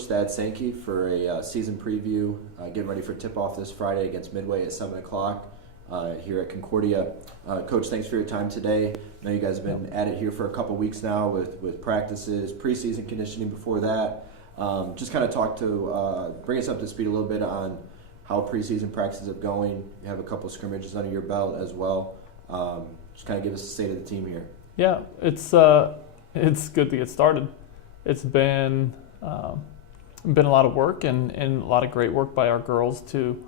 Coach Thad Sankey for a season preview, getting ready for tip-off this Friday against Midway at 7 o'clock here at Concordia. Coach, thanks for your time today. I know you guys have been at it here for a couple weeks now with practices, preseason conditioning before that. Just kind of bring us up to speed a little bit on how preseason practices are going. You have a couple scrimmages under your belt as well. Just kind of give us the state of the team here. Yeah, it's good to get started. It's been a lot of work and a lot of great work by our girls to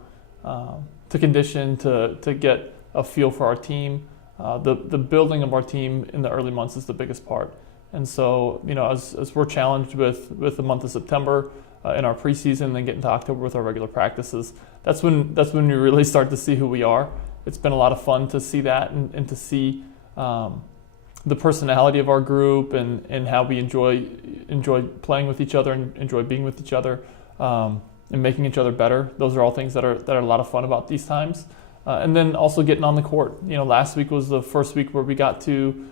condition, to get a feel for our team. The building of our team in the early months is the biggest part. And so, as we're challenged with the month of September in our preseason and then get into October with our regular practices, that's when we really start to see who we are. It's been a lot of fun to see that and to see the personality of our group and how we enjoy playing with each other and enjoy being with each other and making each other better. Those are all things that are a lot of fun about these times. And then also getting on the court. Last week was the first week where we got to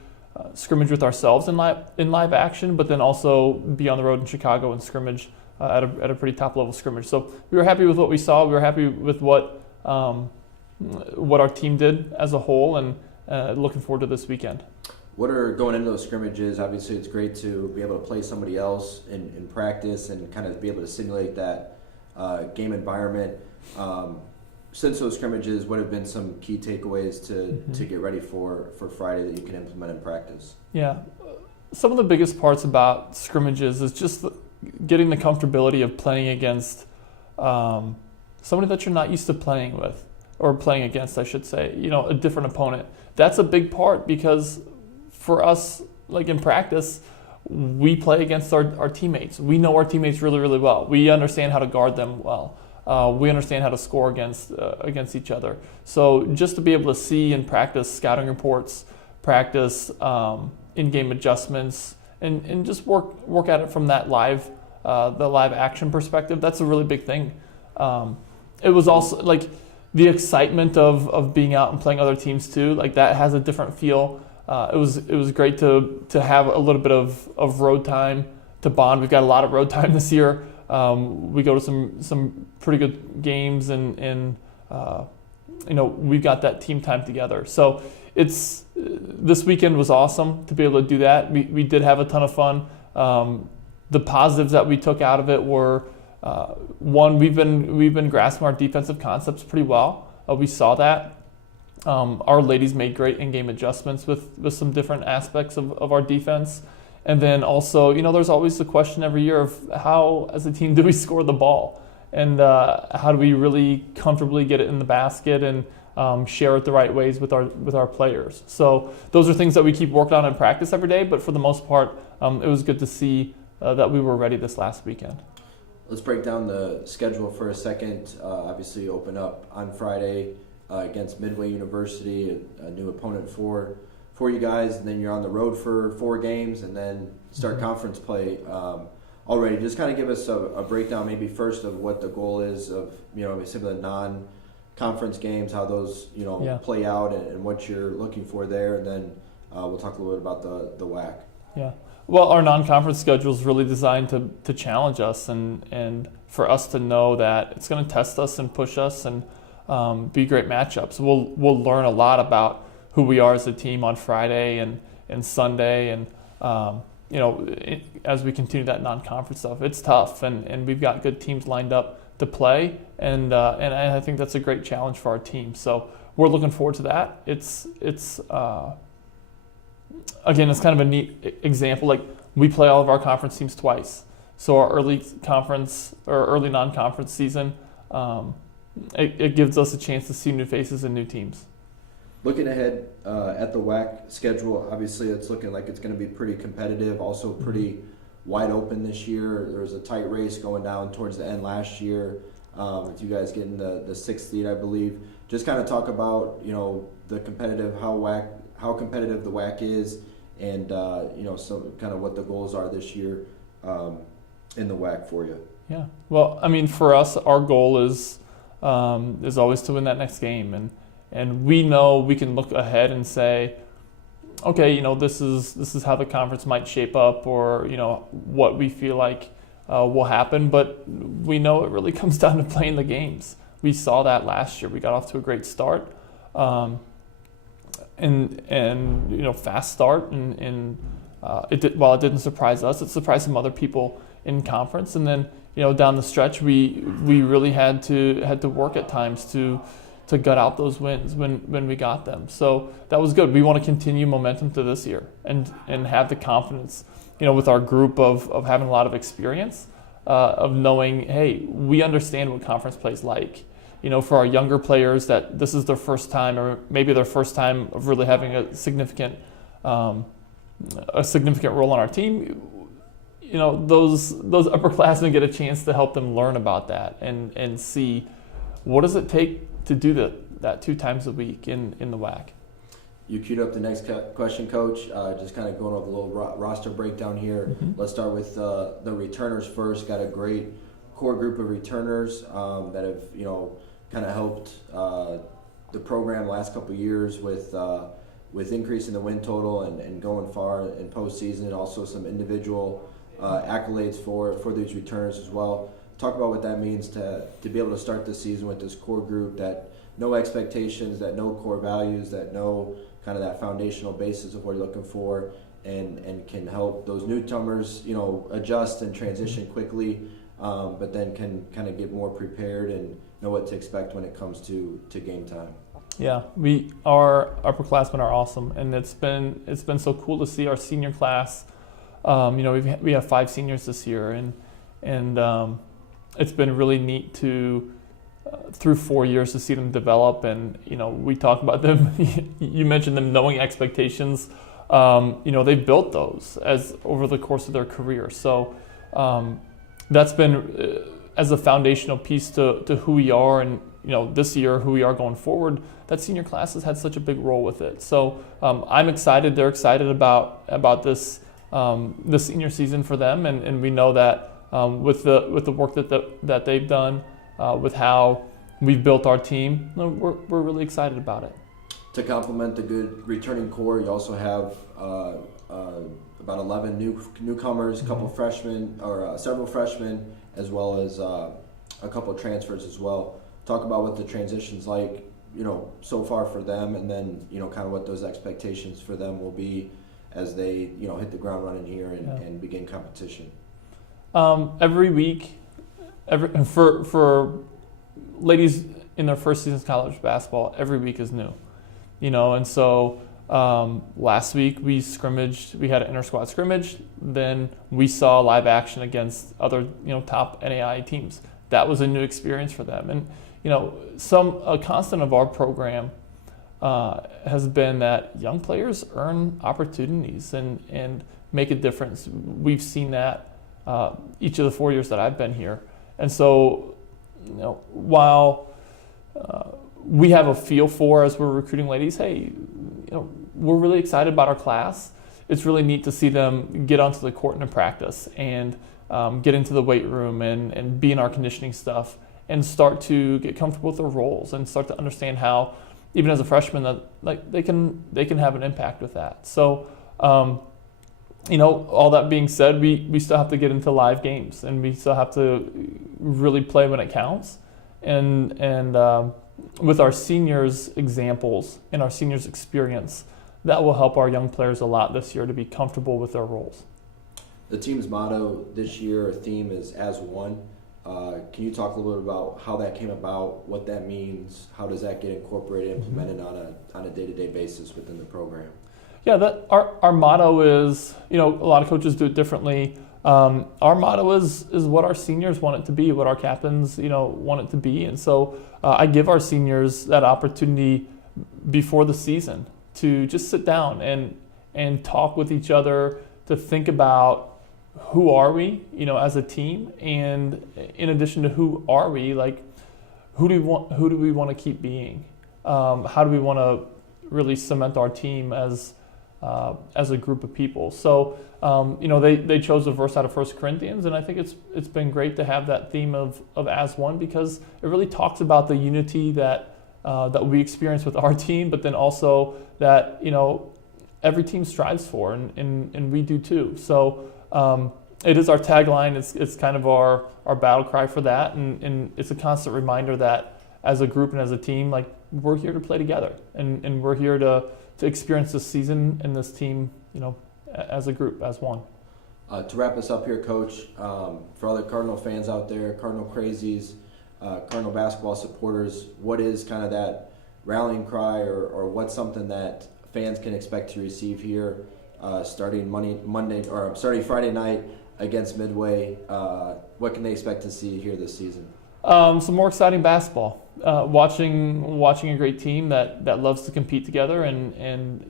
scrimmage with ourselves in live action, but then also be on the road in Chicago and scrimmage at a pretty top level scrimmage. So we were happy with what we saw. We were happy with what our team did as a whole, and looking forward to this weekend. What are going into those scrimmages? Obviously, it's great to be able to play somebody else in practice and kind of be able to simulate that game environment. Since those scrimmages, what have been some key takeaways to get ready for Friday that you can implement in practice? Yeah, some of the biggest parts about scrimmages is just getting the comfortability of playing against somebody that you're not used to playing with, or playing against, I should say, a different opponent. That's a big part because for us, like in practice, we play against our teammates. We know our teammates really, really well. We understand how to guard them well. We understand how to score against each other. So just to be able to see and practice scouting reports, practice in-game adjustments, and just work at it from that the live action perspective, that's a really big thing. It was also like the excitement of being out and playing other teams too. Like that has a different feel. It was great to have a little bit of road time to bond. We've got a lot of road time this year. We go to some pretty good games and we've got that team time together. So this weekend was awesome to be able to do that. We did have a ton of fun. The positives that we took out of it were one, we've been grasping our defensive concepts pretty well. We saw that. Our ladies made great in-game adjustments with some different aspects of our defense. And then also, there's always the question every year of how, as a team, do we score the ball? And how do we really comfortably get it in the basket and share it the right ways with our players? So those are things that we keep working on in practice every day, but for the most part, it was good to see that we were ready this last weekend. Let's break down the schedule for a second. Obviously, you open up on Friday against Midway University, a new opponent for you guys, and then you're on the road for 4 games and then start conference play already. Just kind of give us a breakdown maybe first of what the goal is of some of the non-conference games, how those play out and what you're looking for there, and then we'll talk a little bit about the WAC. Yeah. Well, our non-conference schedule is really designed to challenge us and for us to know that it's going to test us and push us and be great matchups. We'll learn a lot about who we are as a team on Friday and Sunday, and as we continue that non-conference stuff. It's tough, and we've got good teams lined up to play, and I think that's a great challenge for our team. So we're looking forward to that. It's again, it's kind of a neat example. Like we play all of our conference teams twice, so our early conference or early non-conference season, it gives us a chance to see new faces and new teams. Looking ahead at the WAC schedule, obviously it's looking like it's going to be pretty competitive, also pretty wide open this year. There was a tight race going down towards the end last year with you guys getting the 6th seed, I believe. Just kind of talk about the competitive, how competitive the WAC is, and so kind of what the goals are this year in the WAC for you. Yeah, well, I mean, for us, our goal is always to win that next game, and we know we can look ahead and say, okay, this is how the conference might shape up, or what we feel like will happen, but we know it really comes down to playing the games. We saw that last year. We got off to a great start, and fast start, and while it didn't surprise us, it surprised some other people in conference, and then down the stretch we really had to work at times to gut out those wins when we got them. So that was good. We want to continue momentum to this year and have the confidence, with our group of having a lot of experience, of knowing, hey, we understand what conference play is like. For our younger players, that this is their first time, or maybe their first time of really having a significant role on our team. Those upperclassmen get a chance to help them learn about that and see what does it take to do that 2 times a week in the WAC. You queued up the next question, Coach. Just kind of going over a little roster breakdown here. Mm-hmm. Let's start with the returners first. Got a great core group of returners that have kind of helped the program the last couple of years with increasing the win total and going far in postseason, and also some individual accolades for these returners as well. Talk about what that means to be able to start the season with this core group, that no expectations, that no core values, that no kind of that foundational basis of what you're looking for, and can help those newcomers adjust and transition quickly, but then can kind of get more prepared and know what to expect when it comes to game time. Yeah, our upperclassmen are awesome, and it's been so cool to see our senior class. We have 5 seniors this year, and it's been really neat to through 4 years to see them develop. And we talk about them. You mentioned them knowing expectations. They've built those as over the course of their career. So that's been as a foundational piece to who we are, and this year who we are going forward. That senior class has had such a big role with it. So I'm excited. They're excited about this senior season for them, and we know that with the work that they've done, with how we've built our team, we're really excited about it. To complement the good returning core, you also have about 11 newcomers, a couple freshmen, or several freshmen, as well as a couple of transfers as well. Talk about what the transition's like, so far for them, and then kind of what those expectations for them will be as they hit the ground running here and begin competition. Every week, for ladies in their first season of college basketball, every week is new, and so last week we scrimmaged. We had an inter-squad scrimmage. Then we saw live action against other top NAIA teams. That was a new experience for them, and a constant of our program has been that young players earn opportunities and make a difference. We've seen that each of the 4 years that I've been here. And so, while we have a feel for, as we're recruiting ladies, hey, we're really excited about our class. It's really neat to see them get onto the court and in practice and get into the weight room and be in our conditioning stuff and start to get comfortable with their roles and start to understand how, even as a freshman, that they can have an impact with that. So, all that being said, we still have to get into live games, and we still have to really play when it counts. And with our seniors' examples and our seniors' experience, that will help our young players a lot this year to be comfortable with their roles. The team's motto this year, or theme, is "As One." Can you talk a little bit about how that came about, what that means, how does that get incorporated, implemented on a day-to-day basis within the program? Yeah, our motto is, a lot of coaches do it differently. Our motto is what our seniors want it to be, what our captains, want it to be. And so I give our seniors that opportunity before the season to just sit down and talk with each other, to think about who are we, as a team, and in addition to who are we, like who do we want to keep being? How do we want to really cement our team as a group of people? So they chose a verse out of 1 Corinthians, and I think it's been great to have that theme of as one, because it really talks about the unity that we experience with our team, but then also that every team strives for, and we do too. So It is our tagline. It's kind of our battle cry for that, and it's a constant reminder that as a group and as a team, like, we're here to play together, and we're here to experience this season and this team, as a group, as one. To wrap us up here, Coach, for all the Cardinal fans out there, Cardinal crazies, Cardinal basketball supporters, what is kind of that rallying cry, or what's something that fans can expect to receive here starting Friday night against Midway? What can they expect to see here this season? Some more exciting basketball. Watching a great team that loves to compete together and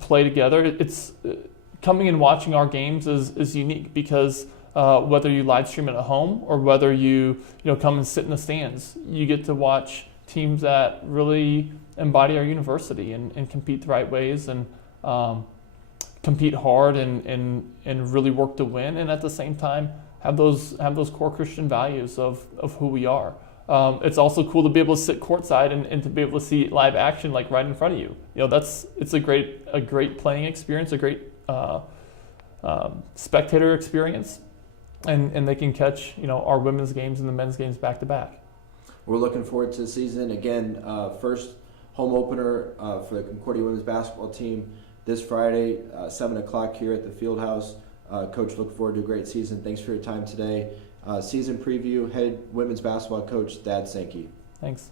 play together. It's coming and watching our games is unique because whether you live stream it at home or whether you come and sit in the stands, you get to watch teams that really embody our university and compete the right ways and compete hard and really work to win, and at the same time have those core Christian values of who we are. It's also cool to be able to sit courtside and to be able to see live action, like, right in front of you. It's a great playing experience, a great spectator experience, and they can catch our women's games and the men's games back to back. We're looking forward to the season again. First home opener for the Concordia women's basketball team this Friday, 7 o'clock here at the Fieldhouse. Coach, look forward to a great season. Thanks for your time today. Season preview, head women's basketball coach Thad Sankey. Thanks.